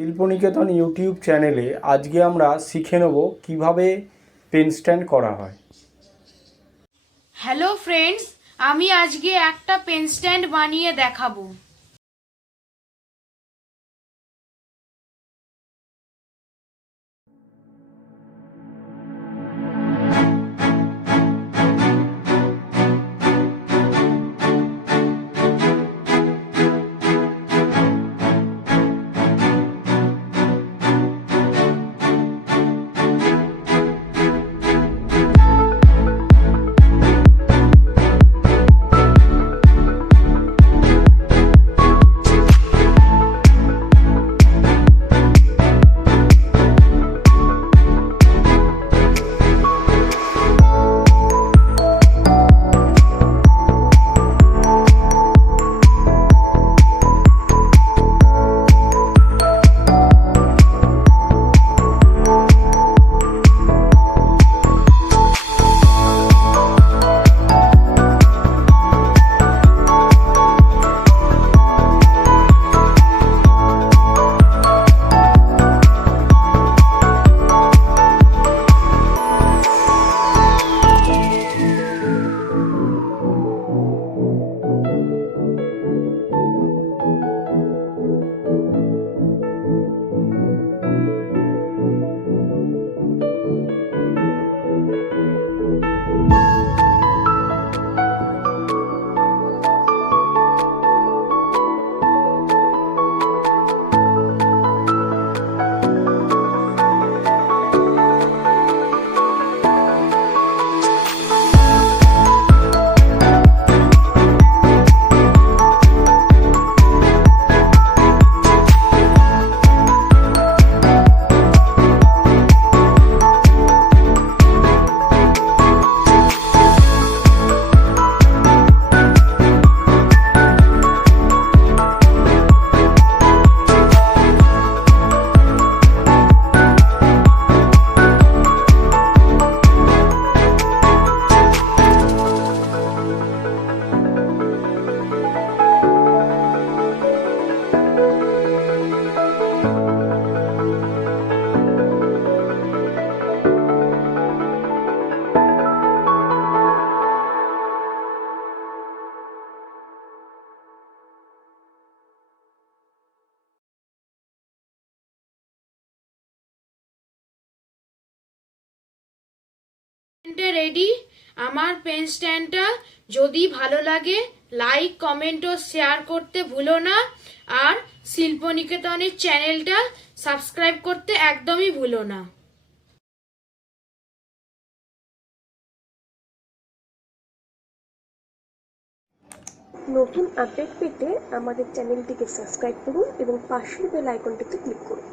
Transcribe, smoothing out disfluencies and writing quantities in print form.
শিল্পনিকেতন YouTube চ্যানেলে আজকে আমরা শিখে নেব কিভাবে পেন স্ট্যান্ড করা হয়। হ্যালো ফ্রেন্ডস, আমি আজকে একটা পেন স্ট্যান্ড বানিয়ে দেখাবো। রেডি আমার পেন স্ট্যান্ডটা। যদি ভালো লাগে লাইক, কমেন্ট ও শেয়ার করতে ভুলো না। আর শিল্পনিকেতনের চ্যানেলটা সাবস্ক্রাইব করতে একদমই ভুলো না। নতুন আপডেট পেতে আমাদের চ্যানেলটিকে সাবস্ক্রাইব করুন এবং পাশের বেল আইকনটিতে ক্লিক করুন।